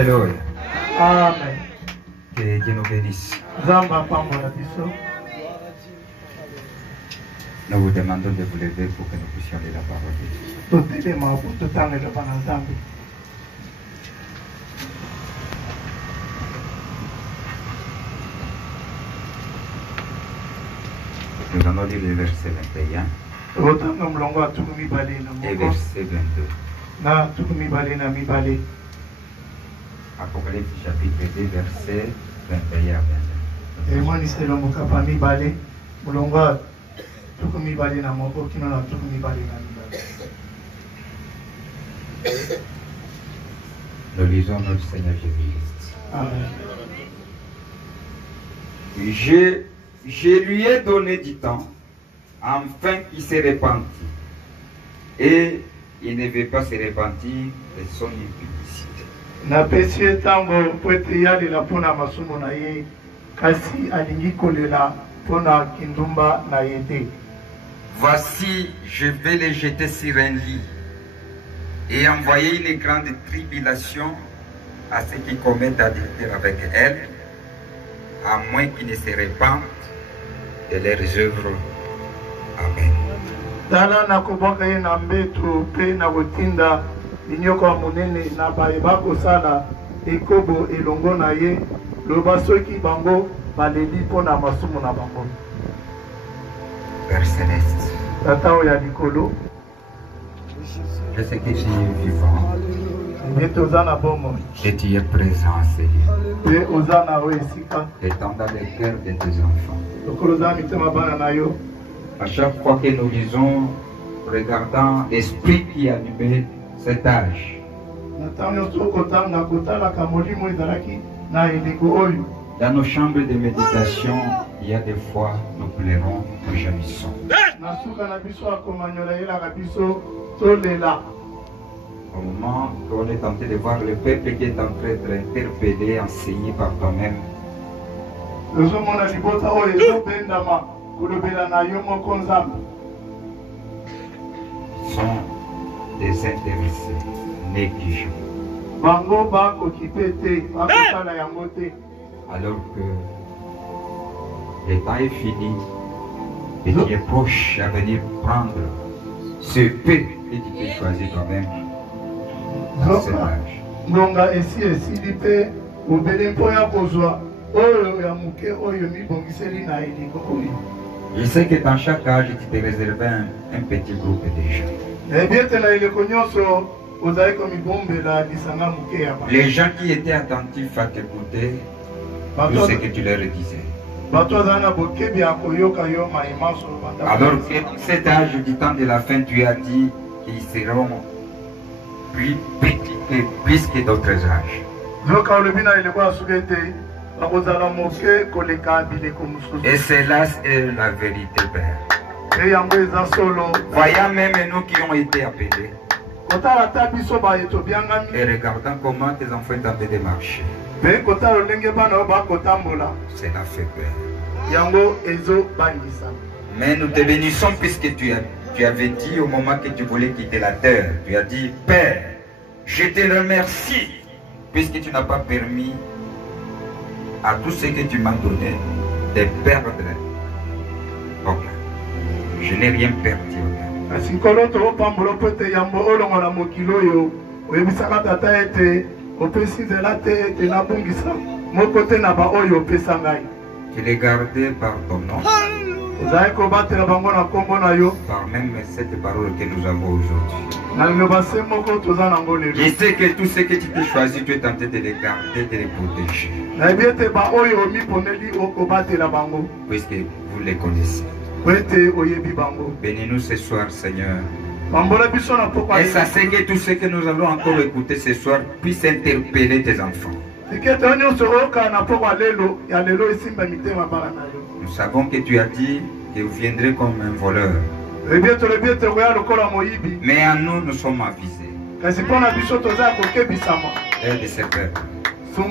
Alléluia. Amen. Que Dieu nous bénisse. Nous vous demandons de vous lever pour que nous puissions lire la parole de Dieu. Nous allons lire le verset 21 et verset 22. Apocalypse chapitre 2, verset 21 à 22. Nous lisons notre Seigneur Jésus-Christ. Je lui ai donné du temps, afin qu'il se repentit. Et il ne veut pas se repentir de son impudicité. Voici, je vais les jeter sur un lit et envoyer une grande tribulation à ceux qui commettent adultère avec elle, à moins qu'ils ne se repentent de leurs œuvres. Amen. Dala na kubaka ye na mbetu pe na kotinda linyoko ya monene na bayeba kosala ekobo elongo na ye loba soki bango baleli mpona masumu na bango. Père Céleste, Tata oyo ya likolo, je sais que tu es vivant et tu es présent, Seigneur. Et dans le cœur de tes enfants. À chaque fois que nous lisons, regardant l'esprit qui animait cet âge, dans nos chambres de méditation, il y a des fois, nous pleurons, nous gémissons. Au moment où on est tenté de voir le peuple qui est en train d'être interpellé, enseigné par toi-même, ils sont désintéressés, négligents. Alors que le temps est fini et tu es proche à venir prendre ce peu que tu peux choisir toi-même dans cet âge. Je sais que dans chaque âge, tu te réservais un petit groupe de gens. Les gens qui étaient attentifs à t'écouter, tout ce que tu leur disais. Alors que cet âge du temps de la fin, tu as dit qu'ils seront plus petits et plus que d'autres âges. Et cela est la vérité, Père. Voyons même nous qui ont été appelés. Et regardant comment tes enfants ont fait de marcher. Cela fait peur. Mais nous te bénissons puisque tu avais dit au moment que tu voulais quitter la terre, tu as dit, Père, je te remercie puisque tu n'as pas permis à tout ce que tu m'as donné de perdre. Ok. Je n'ai rien perdu. Tu l'as gardé par ton nom. Par même cette parole que nous avons aujourd'hui. Je sais que tout ce que tu t'es choisi, tu es tenté de les garder, de les protéger. Puisque vous les connaissez. Bénis-nous ce soir, Seigneur. Et sachez que tout ce que nous allons encore écouter ce soir puisse interpeller tes enfants. Nous savons que tu as dit que vous viendrez comme un voleur. Mais à nous, nous sommes avisés. Et de ce peuple. Il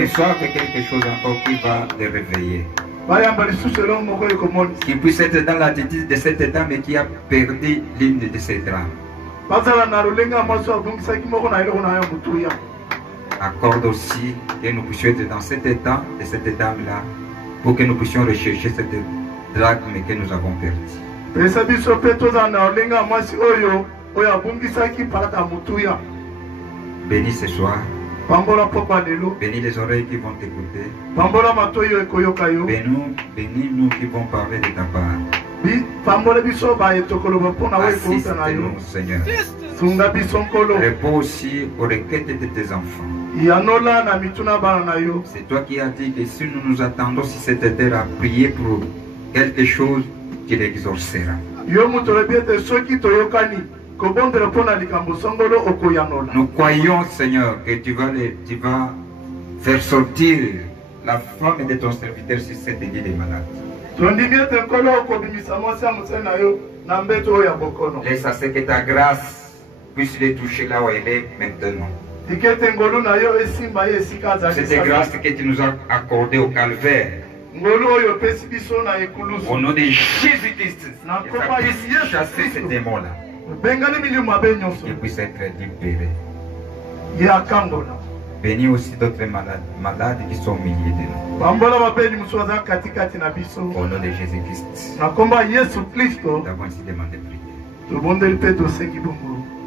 reçoit quelque chose encore qui va les réveiller. Qui puisse être dans l'attitude de cette dame qui a perdu l'une de ses drames. accorde aussi que nous puissions être dans cet état et cette état-là pour que nous puissions rechercher cette drachme que nous avons perdue. Bénis ce soir. Bénis les oreilles qui vont t'écouter. Bénis-nous qui vont parler de ta part. Assiste-nous, Seigneur. Réponds aussi aux requêtes de tes enfants. C'est toi qui as dit que si nous nous attendons, si c'était terre à prier pour quelque chose, tu l'exaucera. Nous croyons, Seigneur, que tu vas faire sortir la femme de ton serviteur sur cette lit de malade. Laisse à ce que ta grâce puisse les toucher là où elle est maintenant. Cette grâce que tu nous as accordée au calvaire. Au nom de Jésus-Christ, que puisse chasser ces démons-là. Qu'ils puissent être libérés. Bénis aussi d'autres malades qui sont au milieu de nous. Au nom de Jésus-Christ. Nous avons ainsi demandé prière.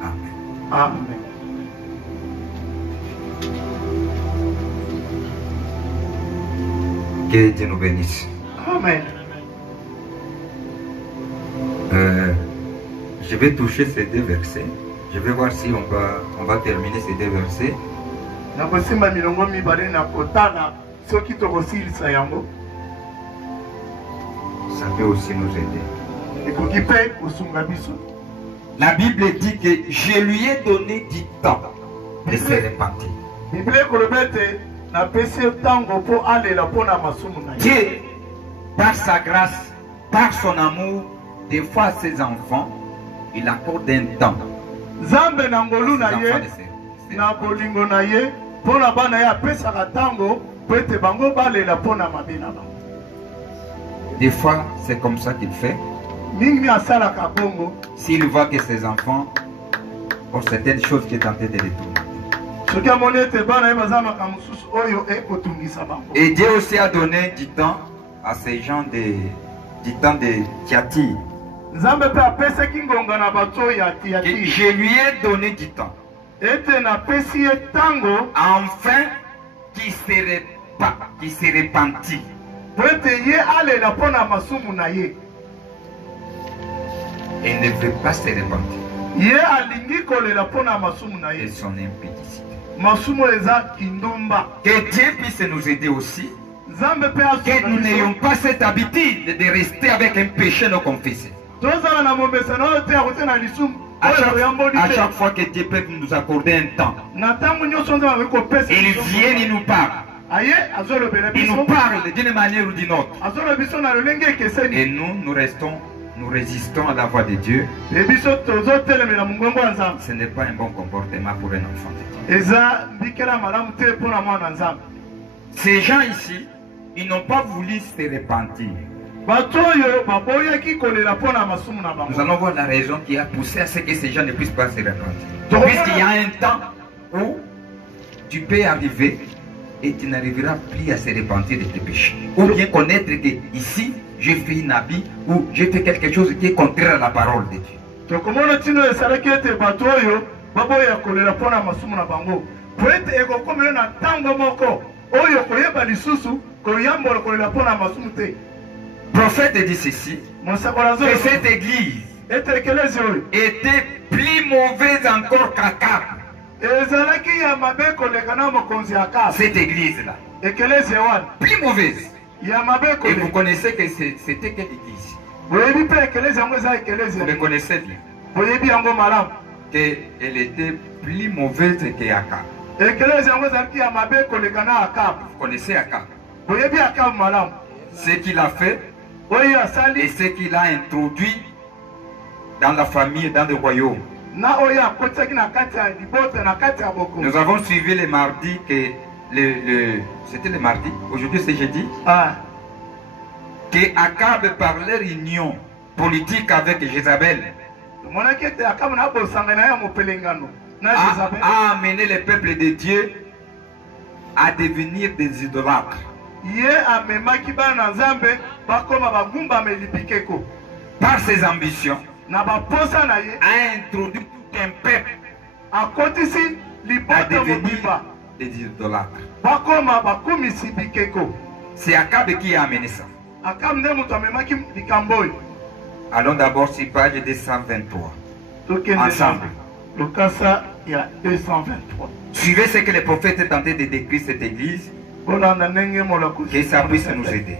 Amen. Amen. Que Dieu nous bénisse. Amen. Je vais toucher ces deux versets. Je vais voir si on va terminer ces deux versets. Ça peut aussi nous aider. La Bible dit que je lui ai donné du temps de se repentir. Dieu, par sa grâce, par son amour, des fois à ses enfants, il accorde un temps. Des fois, c'est comme ça qu'il fait. S'il voit que ses enfants ont certaines choses qui est en train de les tourner. Et Dieu aussi a donné du temps à ces gens du temps de Thyatire. Je lui ai donné du temps. Enfin, qui se repentit. Et ne veut pas se repentir de son impudicité. Que Dieu puisse nous aider aussi. Que nous n'ayons pas cette habitude de rester avec un péché non confessé. À chaque fois que Dieu peut nous accorder un temps, il vient et nous parle. Il nous parle d'une manière ou d'une autre. Et nous résistons à la voix de Dieu. Ce n'est pas un bon comportement pour un enfant de Dieu. Ces gens ici, ils n'ont pas voulu se repentir. Nous allons voir la raison qui a poussé à ce que ces gens ne puissent pas se repentir. Puisqu'il y a un temps où tu peux arriver et tu n'arriveras plus à se repentir de tes péchés. Ou bien connaître que ici, j'ai fait une habit ou j'ai fait quelque chose qui est contraire à la parole de Dieu. Le prophète dit ceci, que cette église était plus mauvaise encore qu'Akab. Cette église-là, plus mauvaise. Et vous connaissez que c'était quelle église? Vous le connaissez bien. Qu'elle était plus mauvaise qu'Akab. Vous connaissez Akab. Ce qu'il a fait et ce qu'il a introduit dans la famille, dans le royaume. Nous avons suivi le mardi que c'était le mardi, aujourd'hui c'est jeudi, que Akab parlait réunion politique avec Jézabel a amené le peuple de Dieu à devenir des idolâtres. Par ses ambitions, a introduit tout un peuple à devenir des idolâtres. C'est Akab qui a amené ça. Allons d'abord sur page 223. Ensemble. Suivez ce que les prophètes tentaient de décrire cette église. Que ça puisse nous aider.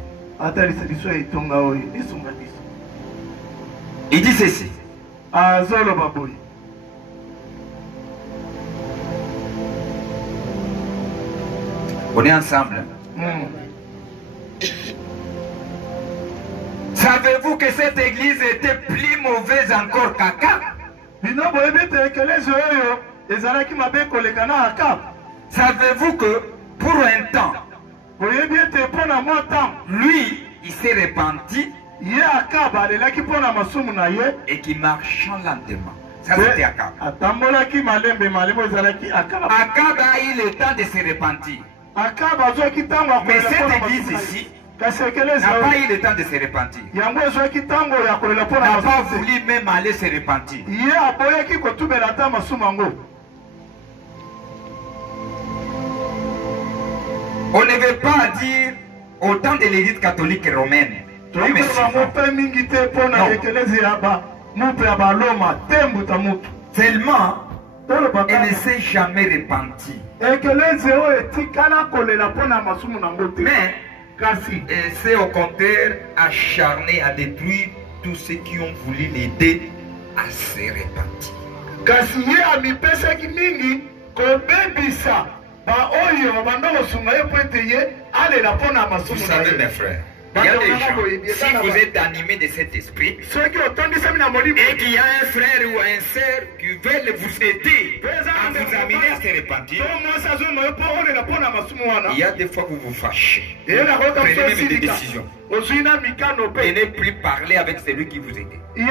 Il dit ceci. On est ensemble. Savez-vous que cette église était plus mauvaise encore qu'Akab? Savez-vous que pour un temps, lui, il s'est repenti et qui marchant lentement. Ça c'était Akab. Akab a eu le temps de se repentir. Mais cette église ici n'a pas eu le temps de se repentir. N'a pas voulu même aller se repentir. On ne veut pas dire au temps de l'église catholique romaine. Non. Tellement elle ne s'est jamais repentie. Mais elle s'est au contraire acharnée à détruire tous ceux qui ont voulu l'aider à se repentir. Vous savez mes frères, il y a des gens, si vous êtes animés de cet esprit, et qu'il y a un frère ou un sœur qui veulent vous aider à vous amener à se repentir, il y a des fois que vous vous fâchez. Prenez même des décisions. Et ne plus parler avec celui qui vous aide. Vous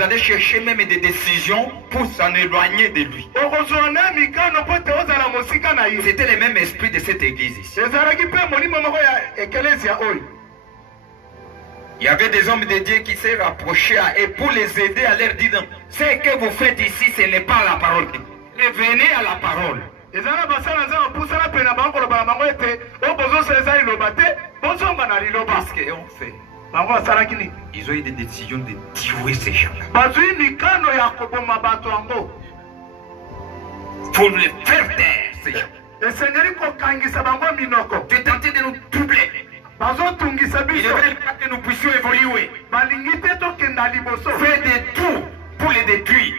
allez chercher même des décisions pour s'en éloigner de lui. C'était le même esprit de cette église ici. Il y avait des hommes de Dieu qui s'est rapprochés à eux pour les aider à leur dire ce que vous faites ici, ce n'est pas la parole. Revenez à la parole. Qu'est-ce qu'ils ont fait? Ils ont eu des décisions de tuer ces gens-là. Pour les faire taire, ces gens. Tu es tenté de nous troubler. Ils ne veulent pas que nous puissions évoluer. Fais de tout pour les détruire.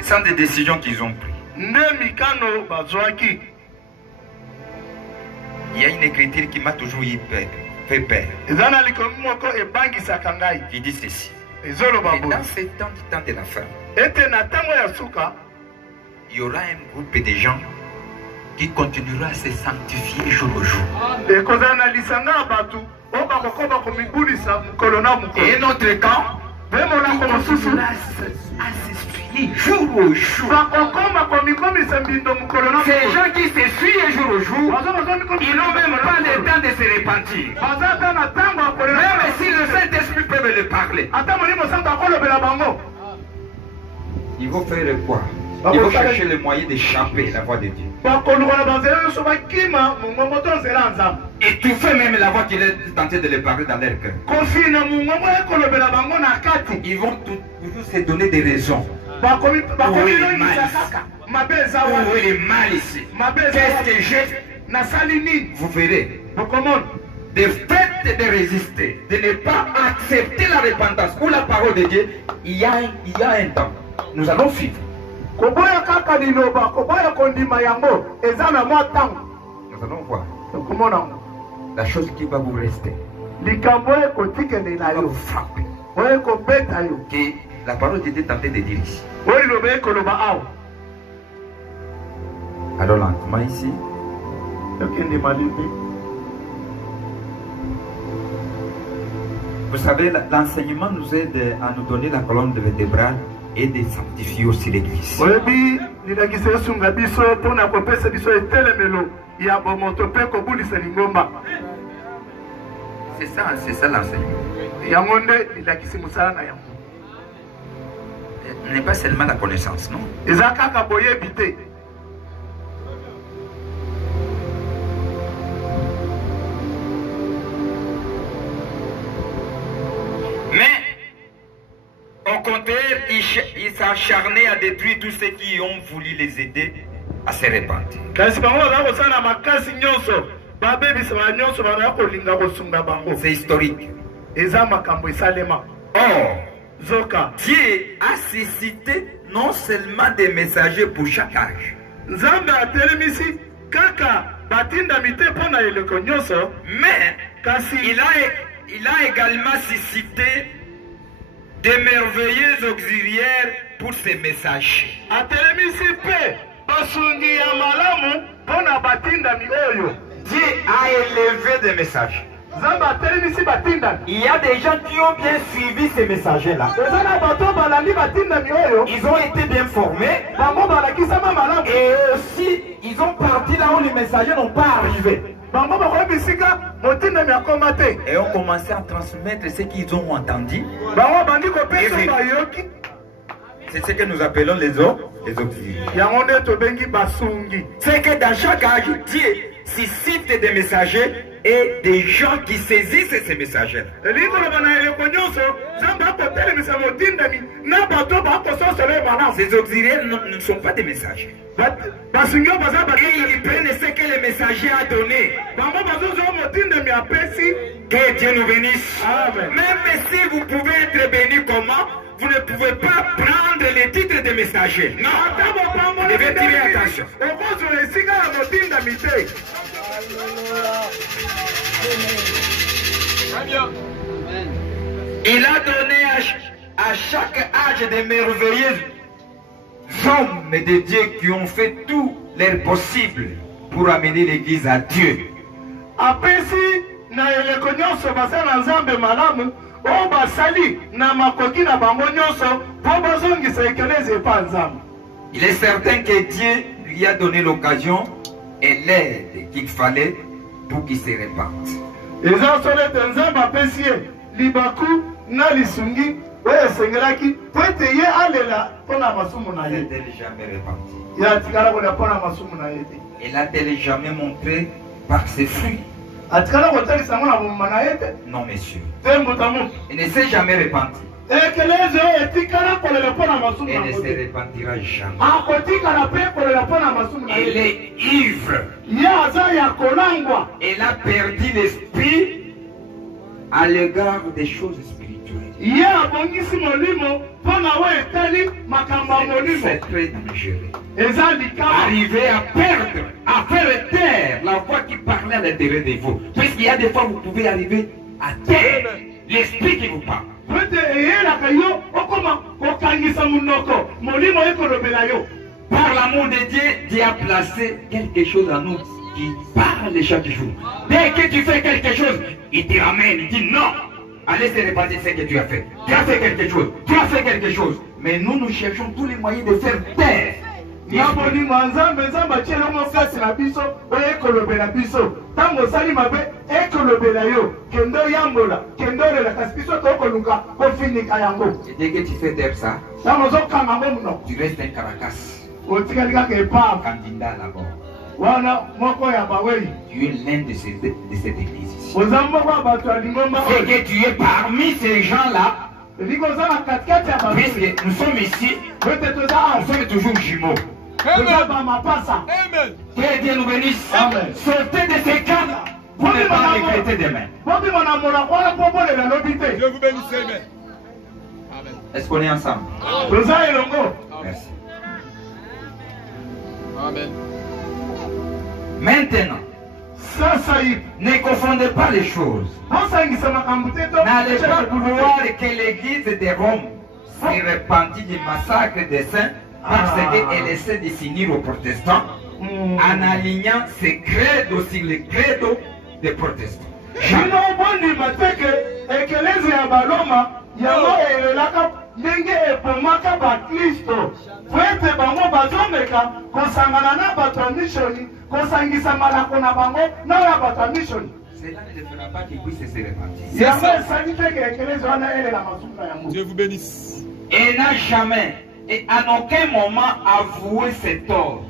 Ce sont des décisions qu'ils ont prises. Il y a une écriture qui m'a toujours fait peur. Qui dit ceci. Et dans ce temps de la fin, il y aura un groupe de gens qui continuera à se sanctifier jour au jour. Et notre camp continuera à s'essuyer jour au jour. Ces gens qui s'essuient jour au jour, ils n'ont même pas le temps de se repentir. Même si le Saint-Esprit peut me le parler. Il faut faire quoi? Il faut chercher le moyen d'échapper la voix de Dieu. Et tu fais même la voix qu'il est tenté de les parler dans leur cœur. Ils vont toujours se donner des raisons. Où est le mal ici? Qu'est-ce que j'ai? Vous verrez. De fait de résister, de ne pas accepter la repentance ou la parole de Dieu, il y a un temps. Nous allons vivre. Nous allons voir la chose qui va vous rester. Va vous frapper. Que la parole de Dieu est en train de dire ici. Alors lentement ici. Vous savez, l'enseignement nous aide à nous donner la colonne vertébrale et de sanctifier aussi l'église. C'est ça l'enseignement. Ce n'est pas seulement la connaissance, non? Mais au contraire, il s'acharnait à détruire tous ceux qui ont voulu les aider à se repentir. C'est historique. Or, Dieu a suscité non seulement des messagers pour chaque âge, mais il a également suscité des merveilleux auxiliaires pour ces messagers. Dieu a élevé des messagers. Il y a des gens qui ont bien suivi ces messagers-là. Ils ont été bien formés. Et aussi, ils ont parti là où les messagers n'ont pas arrivé. Et ont commencé à transmettre ce qu'ils ont entendu. C'est ce que nous appelons les auxiliaires. C'est que dans chaque âge, Dieu suscite des messagers et des gens qui saisissent ces messagers. Ces auxiliaires ne sont pas des messagers. Et ils prennent ce que le messager a donné. Que Dieu nous bénisse. Même si vous pouvez être béni comment, vous ne pouvez pas prendre les titres de messagers. Non. Vous devez tirer attention. Il a donné à chaque âge des merveilleux hommes de Dieu qui ont fait tout leur possible pour amener l'église à Dieu. Il est certain que Dieu lui a donné l'occasion et l'aide qu'il fallait pour qu'il se répande. Il n'est jamais repenti. Il n'a jamais montré par ses fruits. Non, monsieur. Il ne s'est jamais repenti. Et ne se repentira jamais. Il est ivre. Il a perdu l'esprit à l'égard des choses spirituelles. C'est très dangereux. Arriver à perdre, à faire taire la voix qui parlait à l'intérieur de vous. Parce qu'il y a des fois où vous pouvez arriver à taire l'esprit qui vous parle. Par l'amour de Dieu, Dieu a placé quelque chose en nous qui parle chaque jour. Dès que tu fais quelque chose, il te ramène, il dit non. Allez se répandre ce que tu as fait. Tu as fait quelque chose. Tu as fait quelque chose. Mais nous, nous cherchons tous les moyens de faire taire. Dès que tu fais taire ça, tu restes un caracas. Candidat là-bas. Tu es l'un de cette église ici. Et que tu es parmi ces gens-là. Puisque nous sommes ici, nous sommes toujours jumeaux. Amen. Que Dieu nous bénisse. Sortez de ces cadres pour ne pas regretter demain. Dieu vous bénisse. Amen. Est-ce qu'on est ensemble? Merci. Amen. Maintenant, ne confondez pas les choses. N'allez pas vouloir que l'église de Rome se repentit du massacre des saints parce qu'elle essaie de s'unir aux protestants en alignant ses credos sur les credos des protestants. ndenge ebomaka bakristo po ete bango bazomeka kosangana na bato ya mishoni kosangisa malako na bango na ya bato ya mishoni. Cela ne fera pas qu'il puisse se répartir. Dieu vous bénisse. Et n'a jamais et à aucun moment avoué ses torts.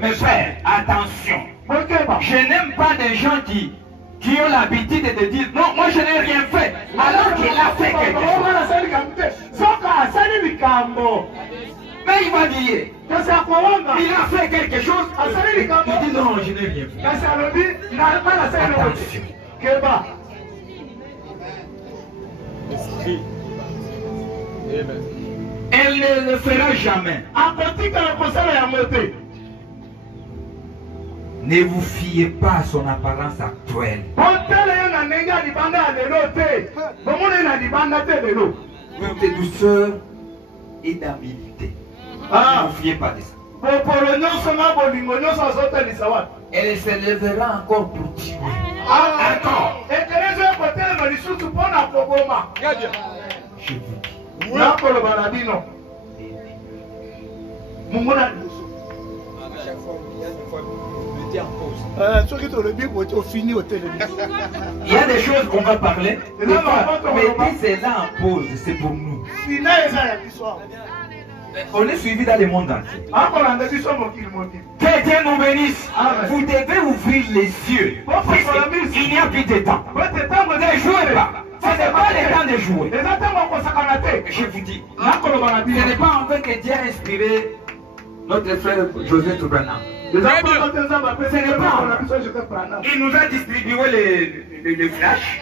Mais frère, attention. Je n'aime pas des gens qui ont l'habitude de dire non, moi je n'ai rien fait alors qu'il a fait quelque chose. Mais il va dire, il a fait quelque chose, il dit non, je n'ai rien fait. Attention. Elle ne le fera jamais. Ne vous fiez pas à son apparence actuelle. De douceur et d'habilité. Ne vous fiez pas de ça. Elle s'élèvera encore pour tuer. Encore. Je vous dis. Il y a des choses qu'on va parler. Mettez cela en pause, c'est pour nous. On est suivi dans le monde entier. Que Dieu nous bénisse. Vous devez ouvrir les yeux. Il n'y a plus de temps. Ne jouez pas. Ce n'est pas le temps de jouer. Je vous dis, ce n'est pas en fait que Dieu a inspiré notre frère Joseph Branham. Il nous a distribué les flashs.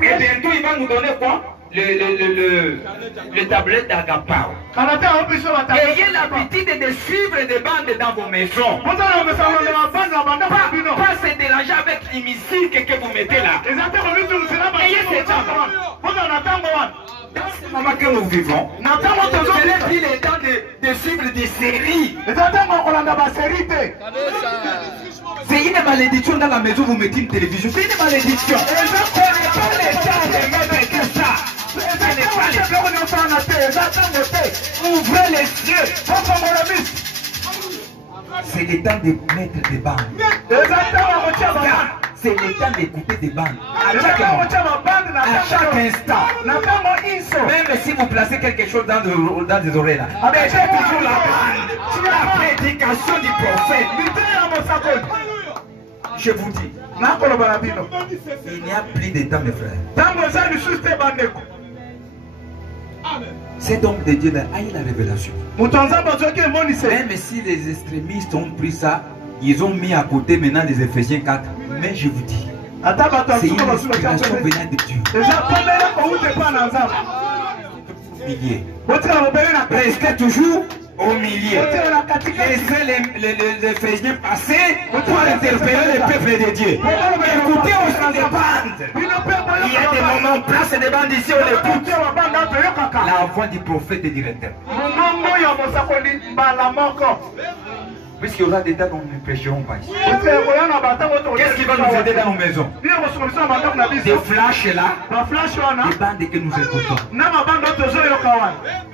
Et bientôt il va nous donner quoi? Le tablette d'Agapao. Ayez l'habitude de suivre des bandes dans vos maisons. Pas se déranger avec les musiques que vous mettez là. Ayez ces temps. Dans ce moment que nous vivons, c'est le temps de suivre des séries. C'est une malédiction dans la maison, vous mettez une télévision. C'est une malédiction. Ce n'est pas le temps de mettre que ça. Ouvrez les yeux. C'est le temps de mettre des bandes. C'est le temps d'écouter des bandes. À chaque instant. Même si vous placez quelque chose dans des oreilles là. Mais j'ai toujours la bande. La prédication du prophète. Je vous dis. Il n'y a plus de temps, mes frères. Cet homme de Dieu a eu la révélation. Même si les extrémistes ont pris ça, ils ont mis à côté maintenant les Éphésiens 4. Mais je vous dis, c'est une inspiration venant de Dieu. Restez toujours au milieu. Laissez les Éphésiens passer pour interpeller le peuple de Dieu. Écoutez aussi des bandes. Il y a des moments, place des bandes ici, on écoute. La voix du prophète et du directeur. Puisqu'il y aura des temps où nous ne prêcherons pas ici. Qu'est-ce qui va nous aider dans nos maisons? Des flashs là, des bandes que nous écoutons.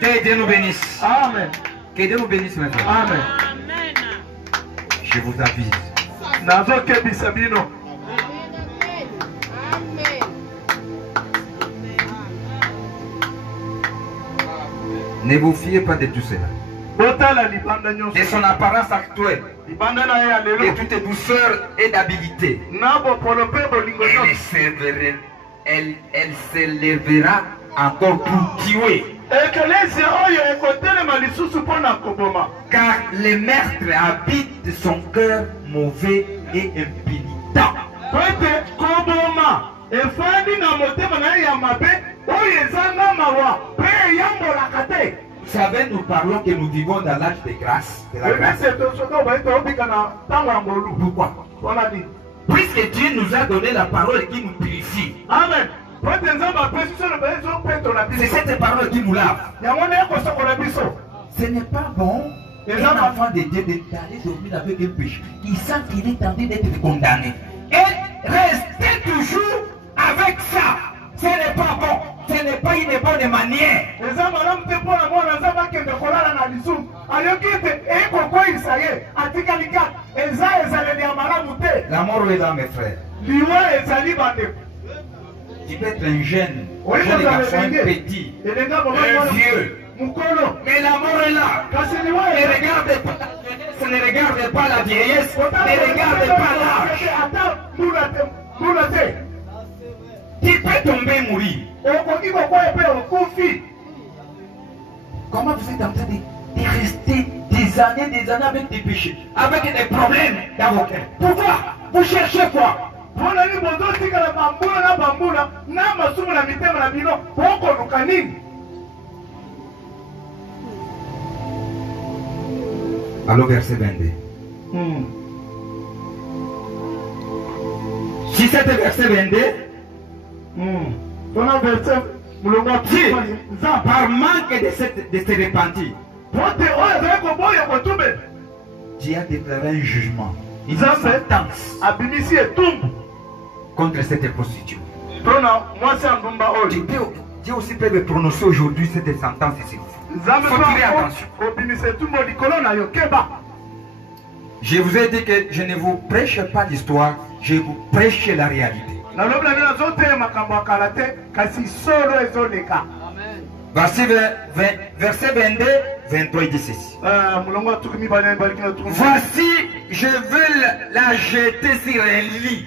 Que Dieu nous bénisse. Amen. Que Dieu nous bénisse, mes frères. Amen. Je vous avise. Ne vous fiez pas de tout cela. De son apparence actuelle, de toute douceur et d'habilité. Elle s'élèvera encore pour tuer. Car les meurtres habitent son cœur mauvais et impénitent. Vous savez, nous parlons que nous vivons dans l'âge de grâce. De la grâce. Pourquoi? Puisque Dieu nous a donné la parole qui nous purifie. Amen. C'est cette parole qui nous lave. Ce n'est pas bon un enfant de Dieu d'aller dormir avec un péché. Il sent qu'il est en train d'être condamné. Et restez toujours avec ça. de bonnes manières. La mort est là, mes frères. Tu peux être un jeune garçon, un petit, un vieux. Mais la mort est là. Ne regarde pas la vieillesse, ne regarde pas l'âge. Tu peux tomber mourir. Comment vous êtes en train de rester des années avec des péchés, avec des problèmes dans vos cœurs? Pourquoi? Vous cherchez quoi? Alors verset 22. Si c'était verset 22, par manque de se repentir, Dieu a déclaré un jugement, une sentence contre cette prostituée. Dieu aussi peut me prononcer aujourd'hui cette sentence ici. Je vous ai dit que je ne vous prêche pas l'histoire, je vous prêche la réalité. Verset 22, 23 et 16. Voici, je veux la jeter sur un lit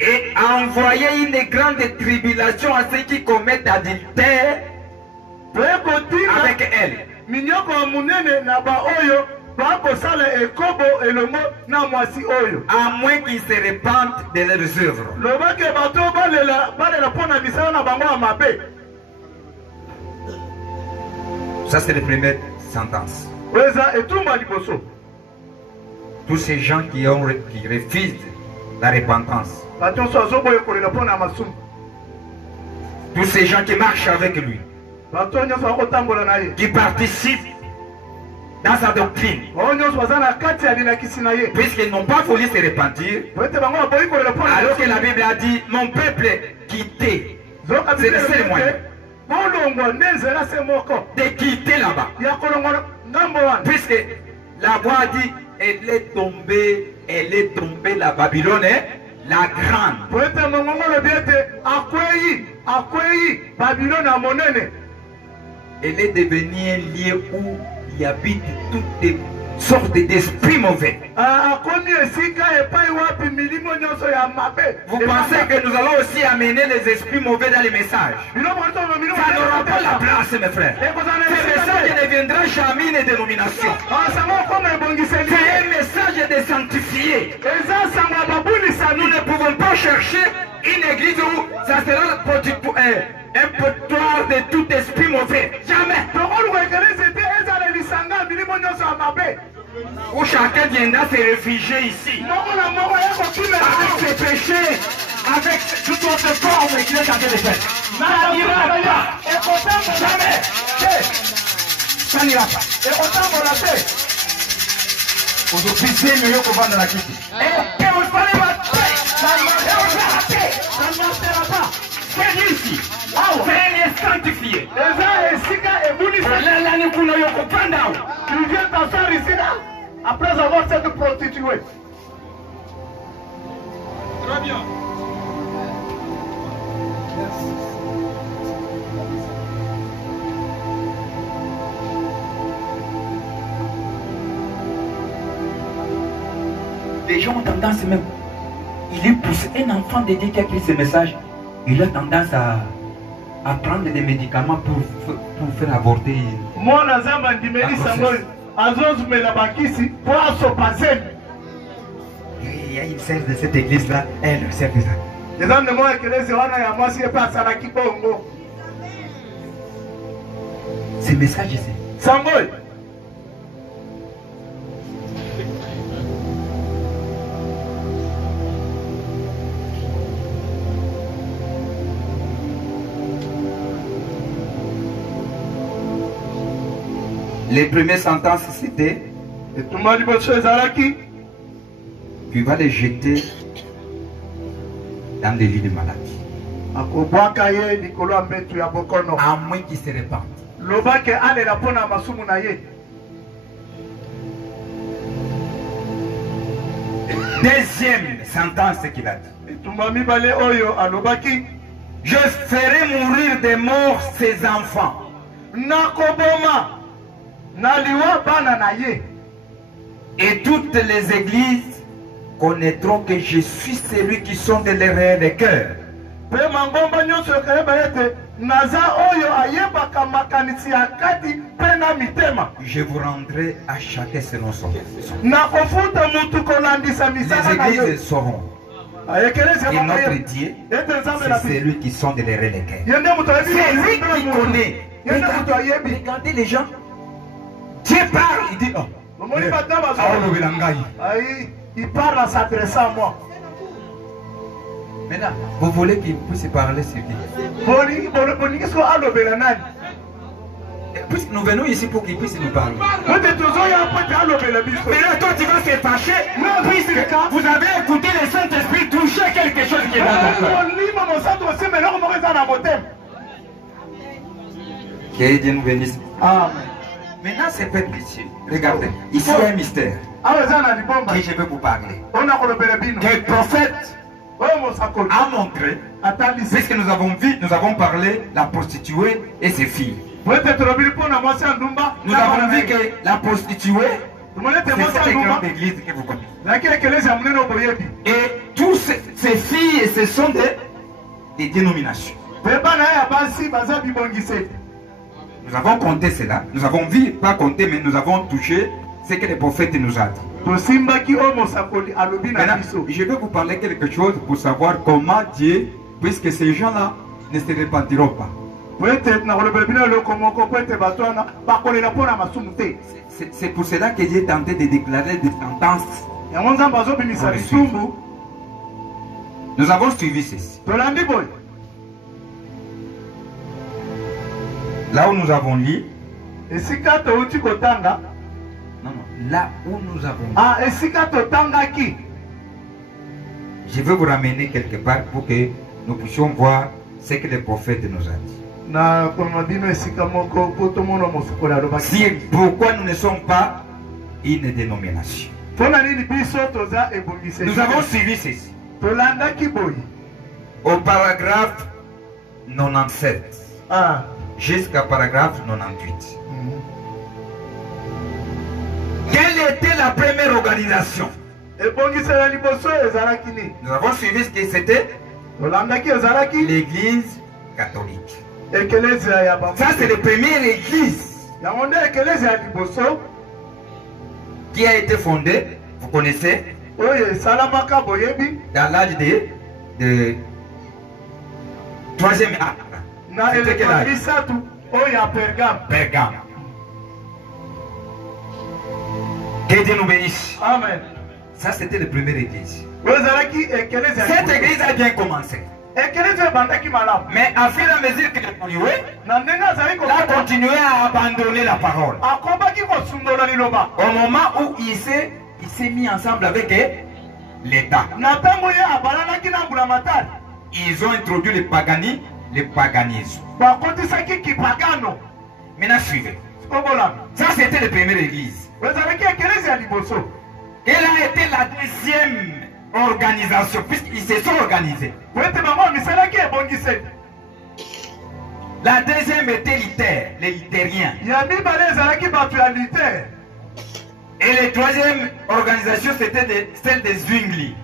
et envoyer une grande tribulation à ceux qui commettent adultère avec elle. À moins qu'ils se repentent de leurs œuvres. Ça, c'est la première sentence. Tous ces gens qui refusent la repentance. Tous ces gens qui marchent avec lui, qui participent dans sa doctrine, puisqu'ils n'ont pas voulu se repentir, alors que la Bible a dit mon peuple quitté. C'est le seul moyen de quitter là-bas, puisque la voix dit elle est tombée la Babylone, la grande. Elle est devenue un lieu où il habite toutes sortes d'esprits mauvais. Vous pensez que nous allons aussi amener les esprits mauvais dans les messages? Ça n'aura pas la place, mes frères. Ce message ne viendra jamais une dénomination. C'est un message de sanctifié. Nous ne pouvons pas chercher une église où ça sera un porteur de tout esprit mauvais. Jamais. Où chacun viendra se réfugier ici. Avec ses péchés, avec toute autre forme qu'il est en train de faire. Ça n'ira pas. Jamais. Ça n'ira pas. Aujourd'hui, c'est mieux qu'on va dans la quitte. Et on va les battre. Ça ne marchera pas. C'est ici. C'est sanctifié. Tu viens t'asseoir ici là, après avoir cette prostituée. Très bien. Les gens ont tendance même, il est poussé, un enfant de Dieu qui a écrit ce message, il a tendance à prendre des médicaments pour faire avorter. Moi, il y a une sœur de cette église-là, elle sert de ça. Ce message ici. Les premières sentences c'était tu vas les jeter dans des lits de maladie. À moins qu'il se répande. Deuxième sentence qu'il a dit. Je ferai mourir de mort ses enfants. Et toutes les églises connaîtront que je suis celui qui sonde les reins des cœurs. Je vous rendrai à chacun selon son cœur. Les églises sauront. Et notre Dieu, c'est celui qui sonde les reins des cœurs. C'est lui qui connaît. Regardez les gens. Dieu parle, il dit oh. Il parle en s'adressant à moi. Maintenant, vous voulez qu'il puisse parler sur qui? Puisque nous venons ici pour qu'il puisse nous parler. Mais là, toi, tu vas se fâcher. Puisque vous avez écouté le Saint-Esprit toucher quelque chose qui est dans ton cœur. Que Dieu nous bénisse. Amen. Maintenant, c'est peuple ici. Regardez, ici il y a un mystère que je vais vous parler. Que le prophète a montré, puisque nous avons vu, nous avons parlé la prostituée et ses filles. Nous avons vu que la prostituée, c'est cette grande église que vous connaissez. Et tous ces filles, ce sont des dénominations. Nous avons compté cela. Nous avons vu, pas compté, mais nous avons touché ce que le prophète nous a dit. Maintenant, je vais vous parler quelque chose pour savoir comment Dieu, puisque ces gens-là ne se repentiront pas. C'est pour cela que Dieu tentait de déclarer des sentences. Nous avons suivi ceci. Là où nous avons lu, non, là où nous avons lu, je vais vous ramener quelque part pour que nous puissions voir ce que le prophète nous a dit. Si pourquoi nous ne sommes pas une dénomination. Nous avons suivi ceci. Au paragraphe 97. Jusqu'à paragraphe 98. Quelle était la première organisation? Nous avons suivi ce que c'était l'église catholique. Ça c'est la première église qui a été fondée, vous connaissez, dans l'âge de 3e âge. C'était quel âge? Pergame. Que Dieu nous bénisse. Amen. Ça c'était la première église. Cette église a bien commencé. Mais à fur et à mesure qu'il a continué à abandonner la parole. Au moment où il s'est mis ensemble avec l'État, ils ont introduit le paganisme. Maintenant suivez. Ça c'était la première église. Elle a été la deuxième organisation, puisqu'ils se sont organisés. La deuxième était Luther, les luthériens. Et la troisième organisation c'était celle des Zwingli.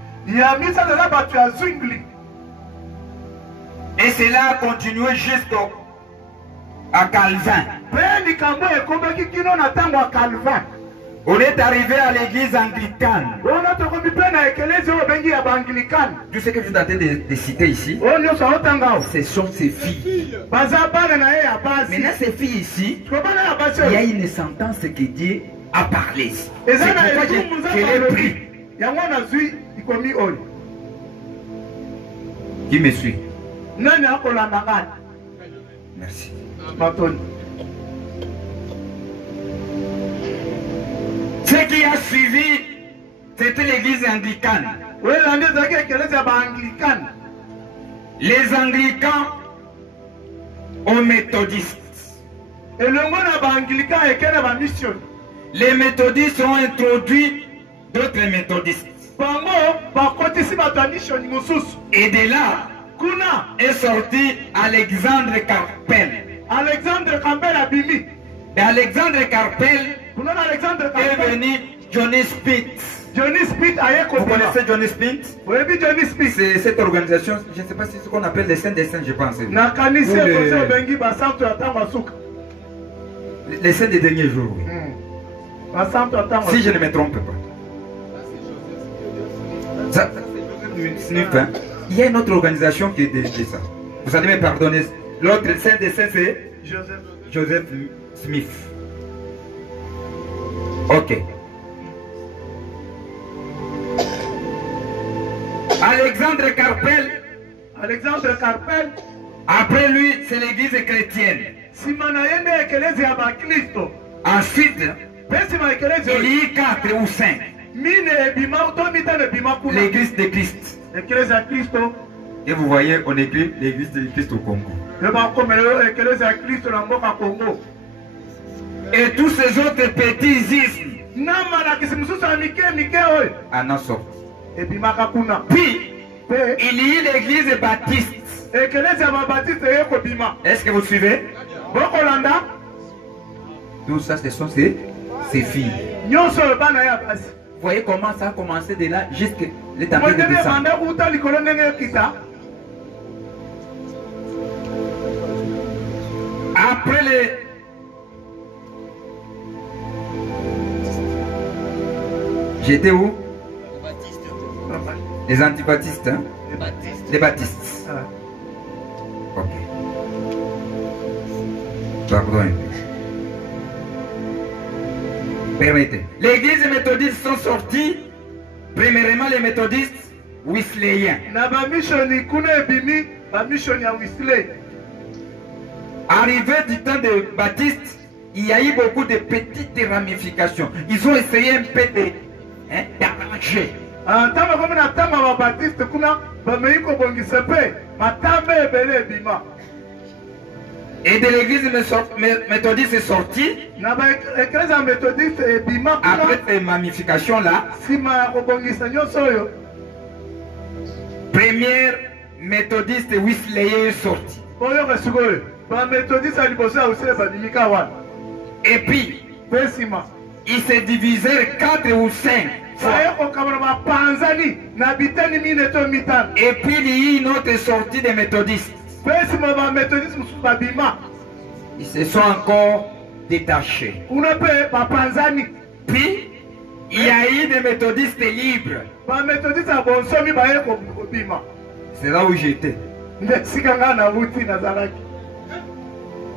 Et cela a continué jusqu'à Calvin. On est arrivé à l'église anglicane. Tout ce que vous êtes de citer ici, ce sont ces filles. Maintenant, ces filles ici, il y a une sentence que Dieu a parlé. C'est pourquoi je l'ai pris. Qui me suit? Merci. Ce qui a suivi, c'était l'église anglicane. les anglicans aux méthodistes. Les méthodistes ont introduit d'autres méthodistes. Et de là est sorti Alexandre Carpel. D'Alexandre Carpel est venu Johnny Spitz. Vous connaissez Johnny Spitz? C'est cette organisation, je ne sais pas si c'est ce qu'on appelle les saints des saints, je pense. Les saints des derniers jours, oui. Si je ne me trompe pas. Ça, il y a une autre organisation qui dit ça. Vous allez me pardonner. L'autre saint des saints, c'est Joseph Smith. Ok. Alexandre Carpel, après lui, c'est l'église chrétienne. Ensuite, il y a 4 ou 5. L'église de Christ. Et vous voyez, on écrit l'église de Christ au Congo. Et tous ces autres petits ismes en ont sorti. Puis, il y a l'église baptiste. Est-ce que vous suivez? Tout ça, ce sont ses filles. Vous voyez comment ça a commencé de là jusqu'à l'état de descendre. Après j'étais où? Les antibaptistes, hein? Les baptistes. Ok. Pardon un peu. Permettez. Les églises méthodistes sont sorties. Premièrement, les méthodistes wesleyens. Arrivé du temps de Baptiste, il y a eu beaucoup de petites ramifications. Ils ont essayé un peu d'arranger. Et de l'église méthodiste est sortie. Après ces ramifications là, première méthodiste Wesley est sortie. Et puis, ils se divisèrent 4 ou 5. Et puis il y a eu une autre sortie des méthodistes. Ils se sont encore détachés. Puis il y a eu des méthodistes libres. C'est là où j'étais.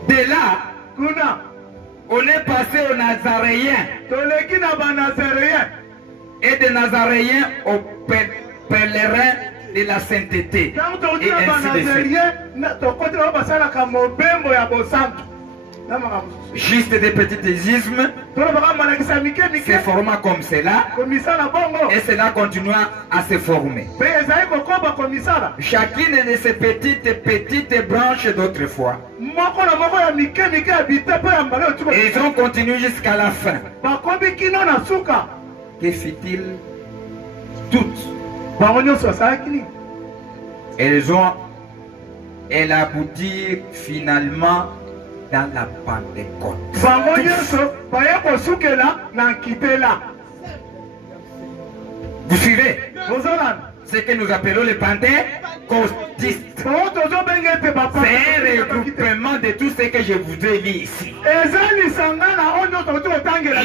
De là, on est passé aux Nazaréens. Et des Nazaréens aux pèlerins de la sainteté. Et ainsi de suite. Juste des petits ismes se formant comme cela, et cela continua à se former. Chacune de ces petites branches d'autrefois, ils ont continué jusqu'à la fin. Que fit-il? Toutes. Elles aboutirent finalement dans la Pentecôte. Vous suivez? Ce que nous appelons les pentecôtistes. C'est un regroupement de tout ce que je vous ai mis ici.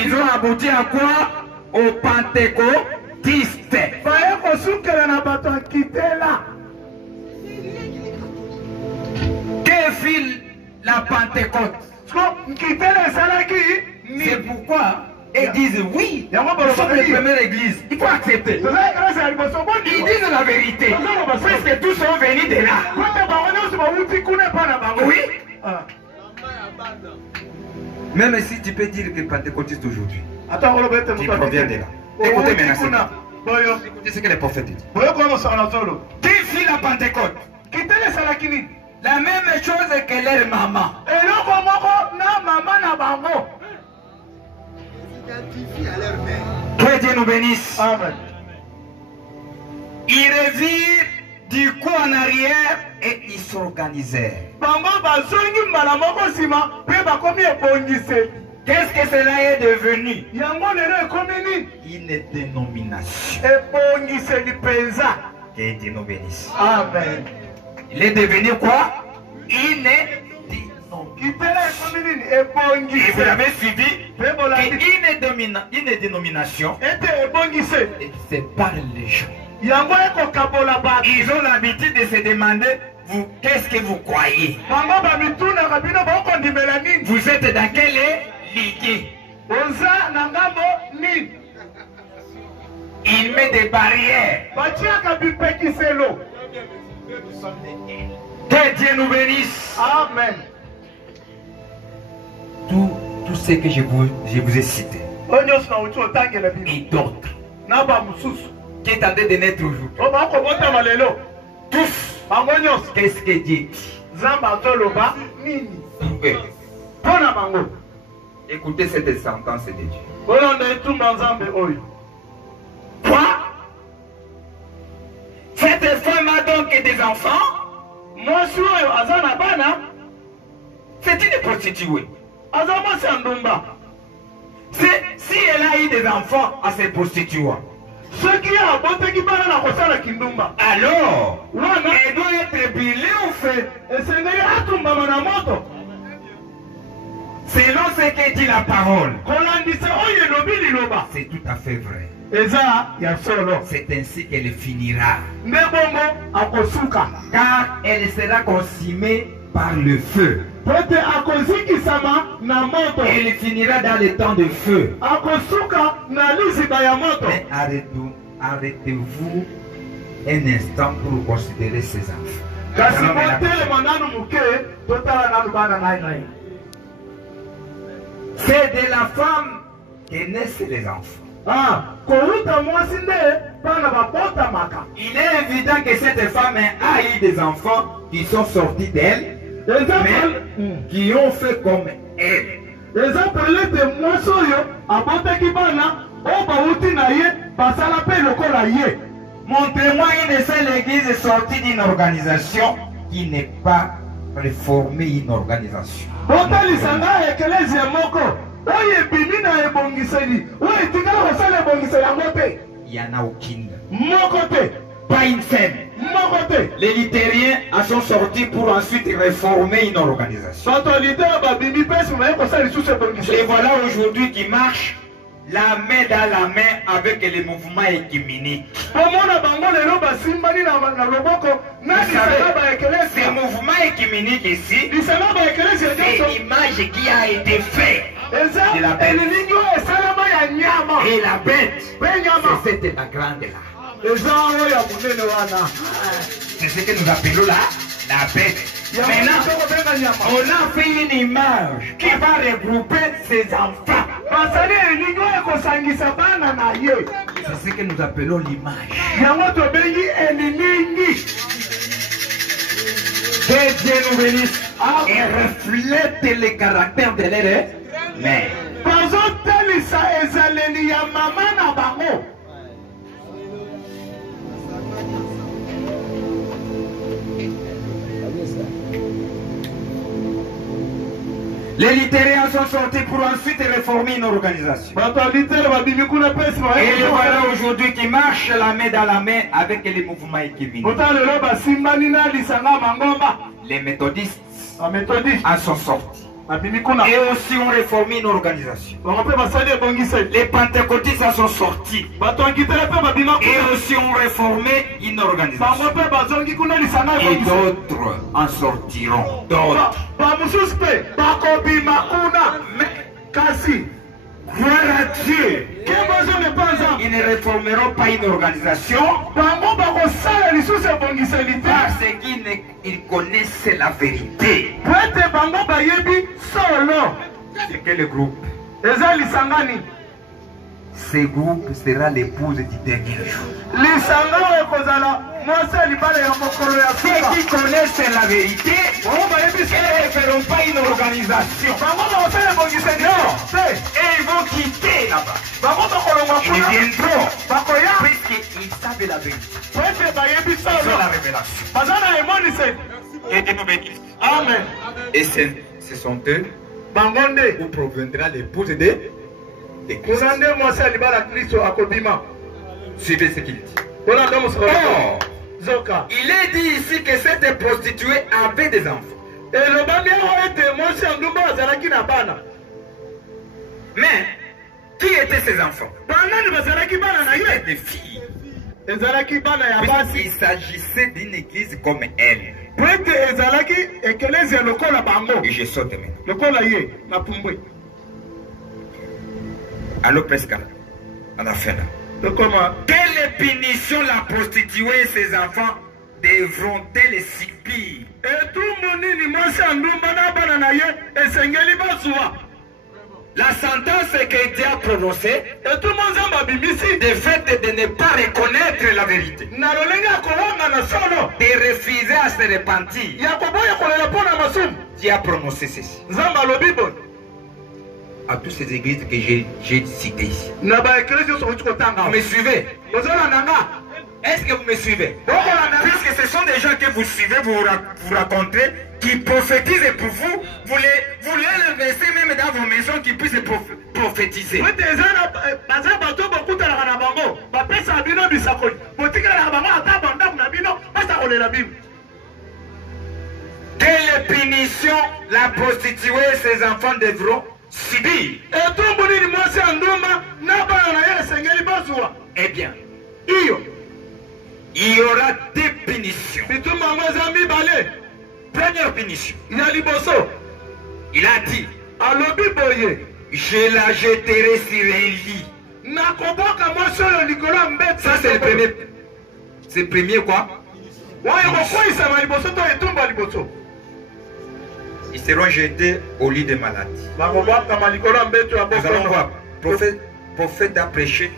Ils ont abouti à quoi? Aux pentecôtistes. Que fit la Pentecôte? C'est pourquoi ils disent oui, nous sommes les premières églises. Il faut accepter. Ils disent la vérité. Parce que tous sont venus de là. Oui. Même si tu peux dire que pentecôtiste aujourd'hui, tu proviens de là. Écoutez maintenant. Écoutez ce que les prophètes disent. Qui fit la Pentecôte? kitele salakini la même chose que leur maman. eloko moko na mama na bango. Que Dieu nous bénisse. Amen. Ils revirent du coup en arrière et ils s'organisèrent. Bango bazongi mbala moko sima pe bakomi ebongise. Qu'est-ce que cela est devenu? Yango lero ekomi nini? Une dénomination. Ebongise lipenza. Que Dieu nous bénisse. Amen. Il est devenu quoi? Une dénomination. Kitele ekomi nini? Et Ebongise. vous avez suivi Pe bolandi. une dénomination, Ete ebongise. et c'est par les gens. Yango ekokabola bato. Ils ont l'habitude de se demander, vous, qu'est-ce que vous croyez? Bango bamitunaka bino bakondimela nini? Vous êtes dans quelle ligue? Oza na ngambo nini? Il met des barrières. Batiaka bipekiselo. Que Dieu nous bénisse. Amen. Tout ce que je vous ai cité, Onyosi na uti otangela bino. et d'autres, Na ba mususu. qui est en train de naître aujourd'hui, O bakobotama lelo. tous, Bango nyonso. qu'est-ce que Dieu dit? Nzambe azoloba nini? Oui. Mpona bango. Écoutez cette sentence de Dieu. Bolanda etumba nzambe oyo. Toi, cette femme a donc des enfants. Mwasi oyo aza na bana. C'est une prostituée. Aza mwasi ya ndumba. Si elle a eu des enfants à se prostituer, Soki aboteki bana na kosala kindumba. alors, Wana elle doit être brûlée au feu. esengeli atumbama na moto. Selon ce que dit la parole. Kolandisa oyo elobi liloba. C'est tout à fait vrai. Eza ya solo. C'est ainsi qu'elle finira. Nde bongo akosuka. Car elle sera consumée par le feu. Pote akozikisama na moto. Elle finira dans le temps de feu. Akosuka na liziba ya moto. Mais arrêtez-vous un instant pour considérer ces enfants. Kasi botelema nanu muke totala nanu bana nai nai. C'est de la femme que naissent les enfants. Ah, kouta mwasi nde bana babotamaka. Il est évident que cette femme a eu des enfants qui sont sortis d'elle, mais qui ont fait comme elle. Exemple ete mwasi oyo abotaki bana oyo bauti na ye basala mpe lokola ye. Montrez-moi une seule église sortie d'une organisation qui n'est pas réformée, une organisation. Botalisa nga ekelezia moko oyo ebimi na ebongiseli oyo etikala kosala ebongiseli yango te. Il n'y en a aucune. Moko te. Pas une scène. Moko te. Les Luthériens sont sortis pour ensuite réformer une organisation. Bato litera babimi pesi maye kosala lisusu Les ebongiseli. voilà aujourd'hui qui marchent la main dans la main avec les mouvements écuméniques. Omona bango lelo basimbani na loboko na lisanga ba Ces ekelezia. mouvements écuméniques ici, Lisanga ba ekelezia c'est nyonso. l'image qui a été faite. Eza de la bête. elilingi oyo esalama ya nyama. Et la bête, Pe nyama. c'est cette la grande là. Eza oyo ya monene wana. C'est ce que nous appelons là, la bête. Maintenant, Benga nyama. on a fait une image qui va regrouper ses enfants. Basali elilingi oyo ekosangisa bana na ye. C'est ce que nous appelons l'image. Yango tobengi elilingi. Que Dieu nous bénisse. Et reflète le caractère de leur mère. Bazotalisa ezaleli ya mama na bango. Les Luthériens sont sortis pour ensuite réformer une organisation. Bato alitere babimi kuna pesi ba. Et les voilà aujourd'hui qui marchent la main dans la main avec les mouvements écuméniques. Bota lelo basimbani na lisanga mangomba. Les méthodistes Ametodi. en sont sortis. Babimi kuna. Et aussi ont réformé une organisation. Bango pe basali ebongiseli. Les pentecôtistes en sont sortis. Bato akitele pe babima Et kuna. aussi ont réformé une organisation. Bango pe bazongi kuna lisanga Et ebongiseli. d'autres en sortiront. D'autres. Bamususu pe bakobima kuna. Kasi. Gloire à Dieu. Kembozo ne panza. Ils ne réformeront pas une organisation Bango bakosala lisusu ebongiseli te. parce qu'ils connaissent la vérité. Po ete bango bayebi solo. C'est que le groupe. Eza lisangani. Ce groupe sera l'épouse du dernier jour. Lisanga oyo ekozala Ceux qui connaissent la vérité, ils ne feront pas une organisation. Non. Et ils vont quitter là-bas. Ils viendront puisqu'ils savent la vérité. Ils ont la révélation. Et Dieu nous bénisse. Amen. Et ce sont eux où proviendra l'épouse de Christ. Suivez ce qu'il dit. Or, il est dit ici que cette prostituée avait des enfants. Mais, qui étaient ces enfants? C'était des filles. Il s'agissait d'une église comme elle. Et je saute maintenant. Allô, presque à la fin là. Quelle punition la prostituée et ses enfants devront-elles subir? La sentence que Dieu a prononcée, de fait de ne pas reconnaître la vérité, de refuser à se repentir, Dieu a prononcé ceci. À toutes ces églises que j'ai citées ici. Vous me suivez? Est-ce que vous me suivez? Puisque ce sont des gens que vous suivez, vous racontez, qui prophétisent pour vous, vous les laissez même dans vos maisons qui puissent prophétiser. Quelle punition la prostituée et ses enfants devront subir? Eh bien, il y aura deux punitions. Première punition, il a dit, je la jeterai sur un lit. Ça c'est le premier. C'est le premier quoi? Ils seront jetés au lit de maladie. Nous allons voir. Prophète a prêché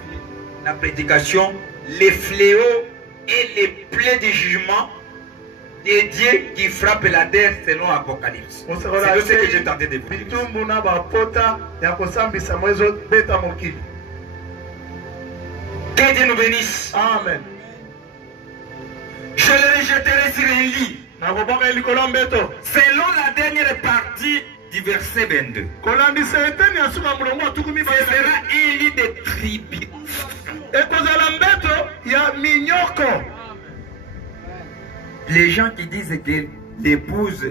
la prédication, les fléaux et les plaies du jugement des dieux qui frappent la terre selon Apocalypse. C'est ce que j'ai tenté de vous dire. Que Dieu nous bénisse. Amen. Je les rejetterai sur un lit. Selon la dernière partie du verset 22. Ce sera un lit de tribus. Les gens qui disent que l'épouse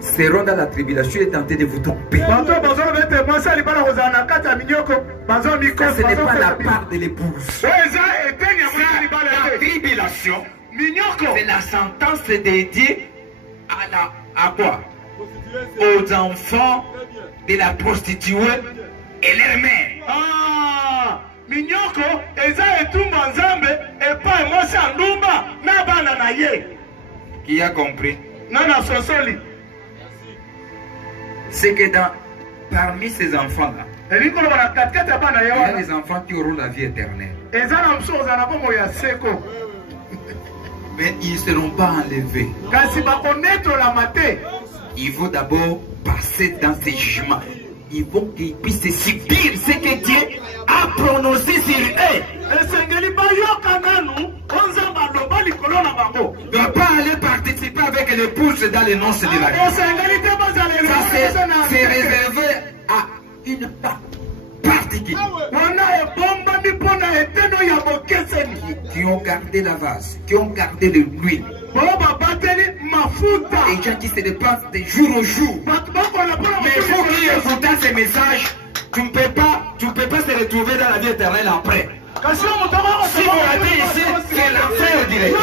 seront dans la tribulation et tenter de vous tromper. Ça, ce n'est pas la part de l'épouse. La tribulation, c'est la sentence dédiée à quoi? Aux enfants de la prostituée et leur mère. Qui a compris? C'est que parmi ces enfants-là, il y a des enfants qui auront la vie éternelle. Mais ils ne seront pas enlevés. Il faut d'abord passer dans ces jugements. Il faut qu'ils puissent subir ce que Dieu a prononcé sur eux. Ne doit pas aller participer avec l'épouse dans les noces de la vie. Ça c'est réservé à une part particulière. Qui ont gardé la vase, qui ont gardé de l'huile. Les gens qui se dépensent de jour au jour. Mais il faut qu'ils écoutent ces messages. Tu ne peux pas se retrouver dans la vie éternelle après. Si vous ratez ici, c'est l'enfer direct.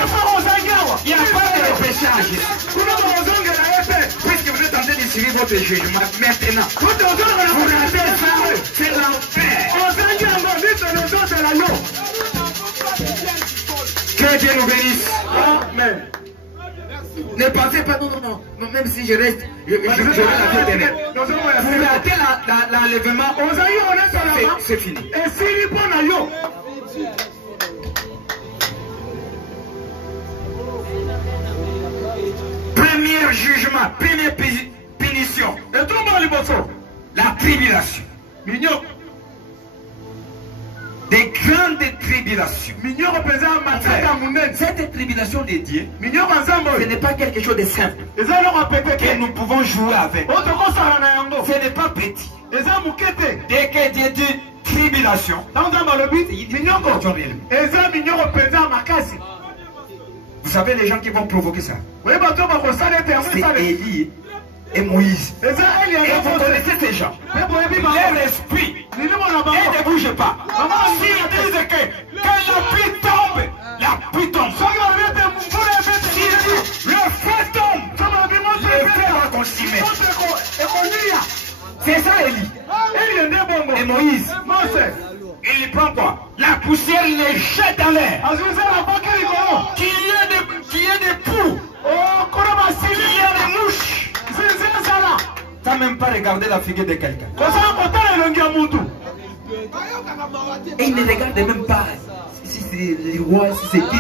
Il n'y a pas de repêchage. Puisque vous êtes en train de suivre votre jugement maintenant, vous ratez ça, c'est l'enfer. Que Dieu nous bénisse. Amen. Ne pensez pas, non, même si je reste, je vais la vie éternelle. Vous ratez l'enlèvement, c'est fini. jugement, première punition. La tribulation. Des grandes tribulations. Cette tribulation de Dieu, ce n'est pas quelque chose de simple que nous pouvons jouer avec. Ce n'est pas petit. Dès que Dieu dit tribulation, vous savez les gens qui vont provoquer ça. C'est Élie et Moïse. Et vous connaissez ces gens. Leur esprit ne bouge pas. S'ils disent que quand la pluie tombe, la pluie tombe. S'ils disent le feu tombe, le feu va consumer. C'est ça Élie. Et Moïse. Il prend quoi? La poussière, il les jette dans l'air. Qu'il y ait des poux, qu'il y ait des mouches. Tu n'as même pas regardé la figure de quelqu'un. Et il ne regarde même pas si c'est les rois, si c'est qui.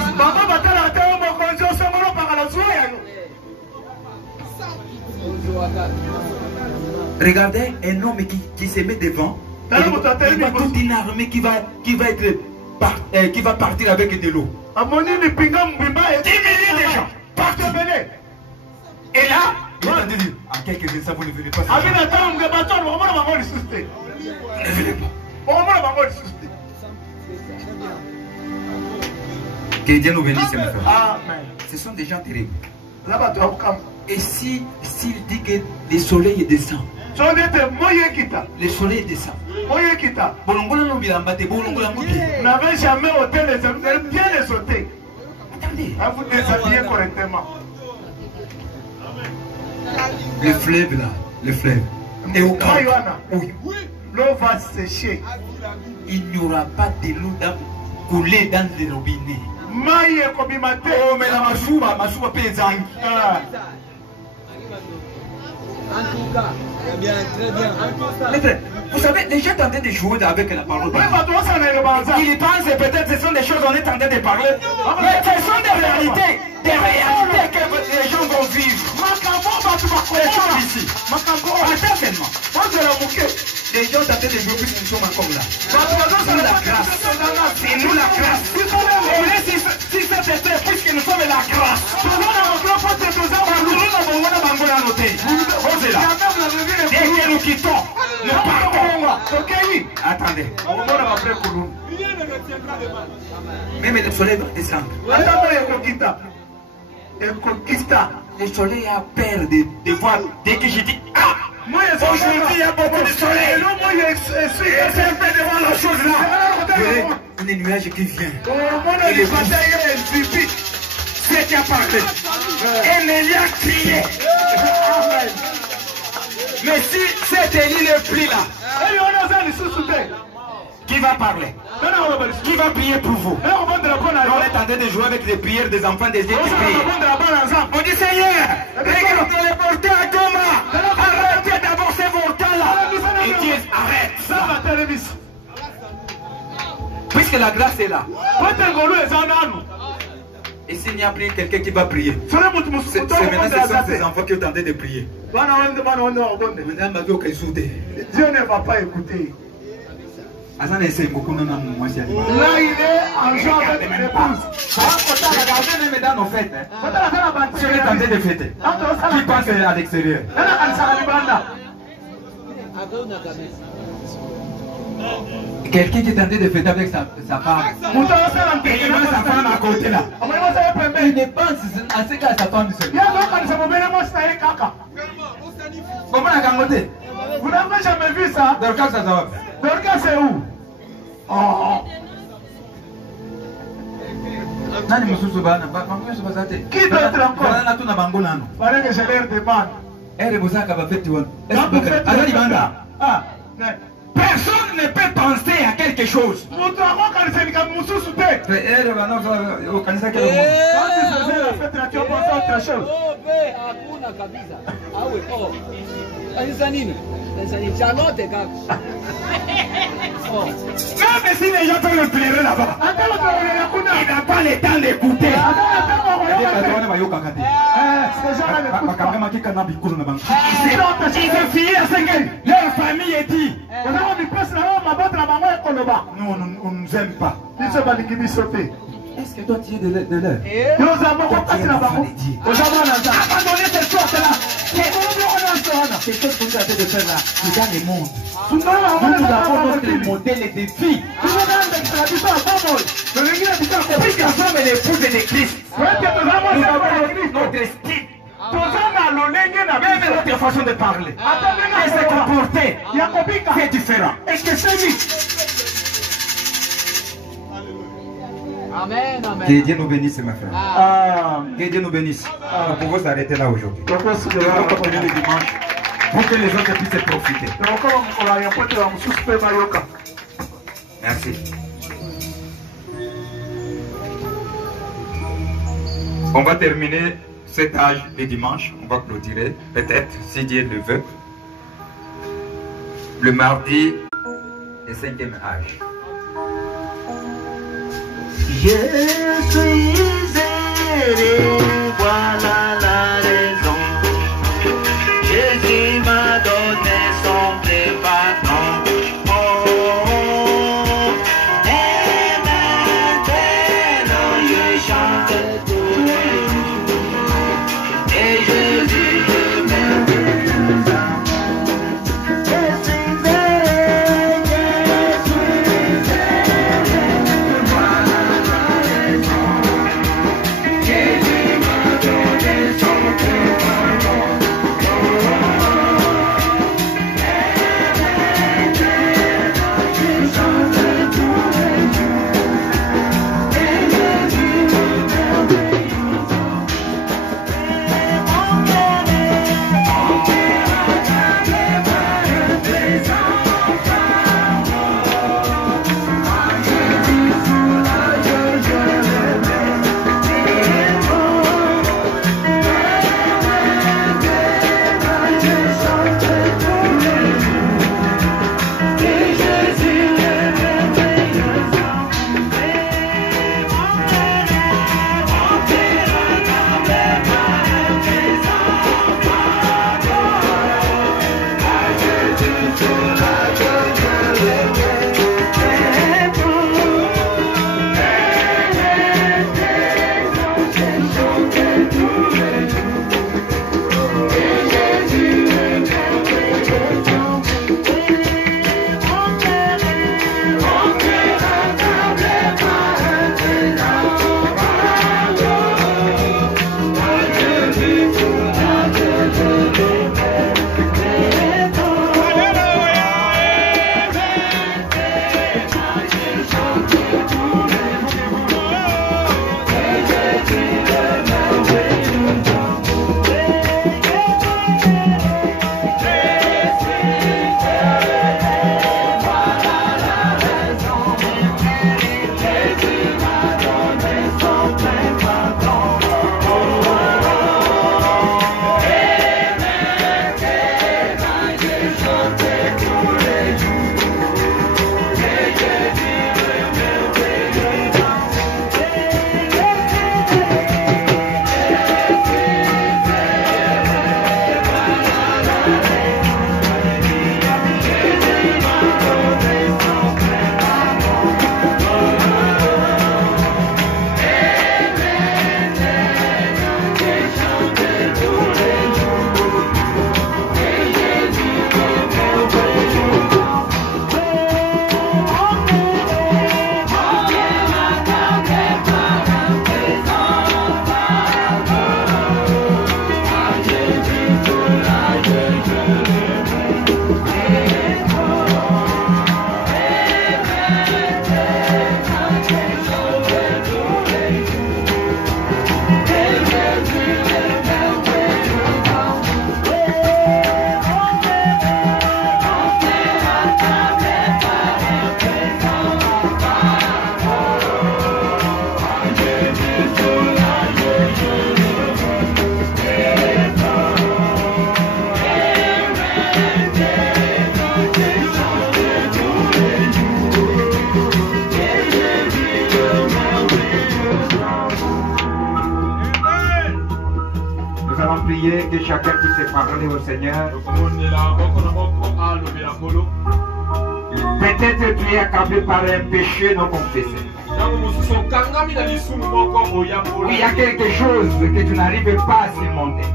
Regardez un homme qui se met devant. Il y a toute une armée qui va partir avec de l'eau. 10 milliers de gens partent. Et là, il va dire, à quelques instants, vous ne verrez pas. Que Dieu nous bénisse, mes frères. Ce sont des gens terribles. Et s'il dit que le soleil descend, le soleil descend. Vous n'avez jamais ôté les hommes, bien les ôter. Attendez. À vous déshabiller correctement. Le fleuve là, le fleuve. Et au camp, oui. L'eau va sécher. Il n'y aura pas de l'eau couler dans les robinets. Oh, mais la masuba paysanne. En tout cas, très bien, très bien. Mais frère, vous savez, les gens sont en train de jouer avec la parole. Ils pensent peut-être que ce sont des choses qu'on est en train de parler. Mais ce sont des réalités que les gens vont vivre. Les gens ici. Pas seulement. Les gens sont en train de jouer puisque nous sommes encore là. C'est la grâce. C'est nous la grâce. Si c'est très puisque nous sommes la grâce. Dès que nous quittons, nous partons. Attendez. Même le soleil va descendre. Le soleil a peur de voir. Dès que je dis aujourd'hui il y a beaucoup de soleil. Et c'est un peu devant la chose là. Un nuage qui vient. C'est qui a parlé. Et Mélia a crié. Mais si c'est Élie le prie là, qui va parler? Qui va prier pour vous? On est en train de jouer avec les prières des enfants des Dieu qui prient. On dit Seigneur, regardez les porteurs à Goma. Arrêtez d'abord ces volcans là. Et Dieu arrête. Puisque la grâce est là. Et s'il n'y a plus quelqu'un qui va prier, c'est maintenant ce sont ces enfants qui ont tenté de prier. Dieu ne va pas écouter. Là, il est en joie avec l'épouse. Regardez même dans nos fêtes. Si on est tenté de fêter, qui passe à l'extérieur? Quelqu'un qui est tenté de fêter avec sa femme. Et il met sa femme à côté là. Il ne pense à ce qu'à sa femme seule. Comment la gamoté? Vous n'avez jamais vu ça? Dorcas, ça va. Dorcas, c'est où? Oh. Qui d'autre encore? Paraît que je leur demande. Personne ne peut penser à quelque chose. Quand tu faisais la fête, tu as pensé à autre chose. Charlotte, gars. Même si les gens peuvent le pleurer là-bas, il n'a pas le temps d'écouter. Ils ont fini à 5 ans. Leur famille est dit. Non, on ne nous aime pas. Est-ce que toi tu es de l'heure? Abandonnez cette sorte-là. C'est ce que vous avez de faire là. C'est dans le monde. Nous avons notre modèle et défi. Puisqu'ensemble est l'épouse de Christ. Nous avons notre style. Même notre façon de parler. Et se comporter. C'est différent. Est-ce que c'est lui? Amen, amen. Que Dieu nous bénisse, ma frère. Que Dieu nous bénisse. Nous pouvons s'arrêter là aujourd'hui. Nous allons continuer le dimanche pour que les autres puissent profiter. Merci. On va terminer cet âge le dimanche. On va clôturer, peut-être, si Dieu le veut, le mardi, le 5e âge. Je suis erré, voilà la raison. Jésus m'a donné son préparation. Et maintenant je chante tous les jours. Et je dis que merveilleux amour. Je suis erré, voilà la raison. Jésus écouter chacun qui s'est parlé au Seigneur. Peut-être tu es accablé par un péché non confessé. Il y a quelque chose que tu n'arrives pas à surmonter.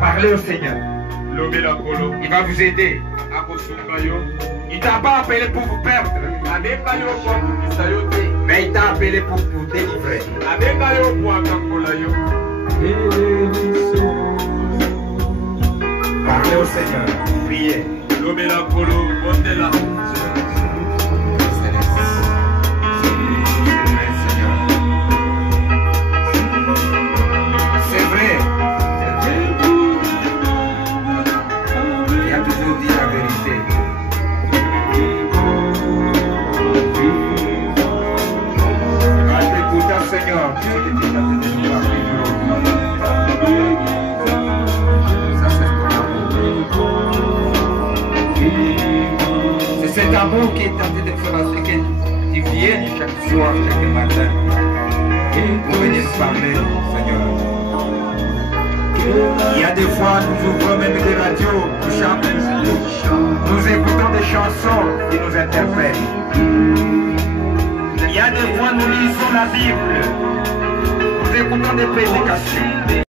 Parlez au Seigneur. Il va vous aider. Il ne t'a pas appelé pour vous perdre, mais il t'a appelé pour vous délivrer. Parlez au Seigneur, priez. C'est vrai. Il a toujours dit la vérité. Seigneur, c'est cet amour qui est tenté de faire en sorte que tu viennes chaque soir, chaque matin, pour venir nous parler, Seigneur. Il y a des fois, nous ouvrons même des radios, nous chantons, nous écoutons des chansons qui nous interpellent. Il y a des fois, nous lisons la Bible, nous écoutons des prédications.